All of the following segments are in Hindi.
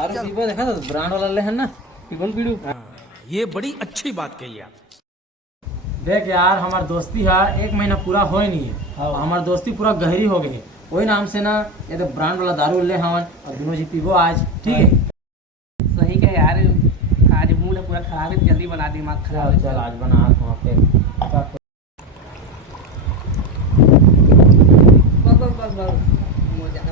दारू पीबो देखा तो ब्रांड वाला ले है ना पीबन पीड़ू। ये बड़ी अच्छी बात कही आप। देख यार हमार दोस्ती है 1 महीना पूरा हो नहीं है। हमार दोस्ती पूरा गहरी हो गई है। वही नाम से ना ये तो ब्रांड वाला दारू ले हवन और दोनों जी पीबो आज, ठीक है। सही कहे यार, आज मूड है पूरा खराब है, जल्दी बना दिमाग खराब है। चल आज बना वहाँ पे बस बस बस बस मुझे हाँ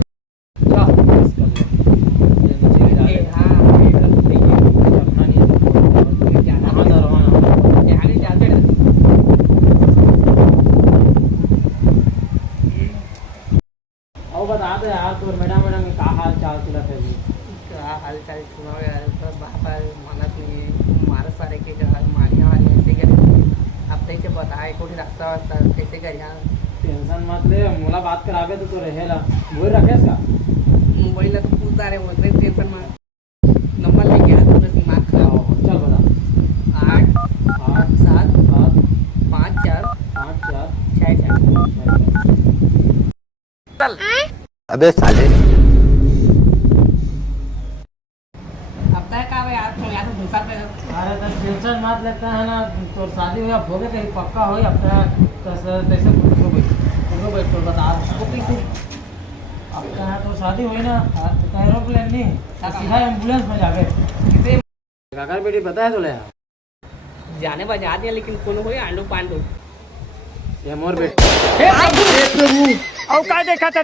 बता दे यार तो मैडम का हाल चाल चला है क्या हाल चाल सुनाओ यार। तो बापा मानत नहीं है, हमारे सारे के घर मारिया वाली ऐसे कर अब तक के बताए कोई रास्ता वास्ता कैसे कर यहाँ। टेंशन मत ले, मोला बात करावे तो रहेला वही रखेस का मोबाइल तो पूछता रहे बोलते टेंशन में नंबर लेके आता तो दिमाग खराब हो। चल बता 8 8 7 7 5 4 5 4 6 4 अबे साले अब तक का यार तो यार दूसरा पे अरे तो टेंशन मत लेता है ना, तो शादी हो होगे कहीं पक्का हो अब कैसे तो बता वो कैसे अब कहाँ तो शादी हुई ना तो एरोप्लेन नहीं सीधा एम्बुलेंस में जाके किसे काकर बेटी पता है तुले जाने बजा दिया लेकिन कौन हो आंडू पांडू ये मोर बेटी औकात देखा था।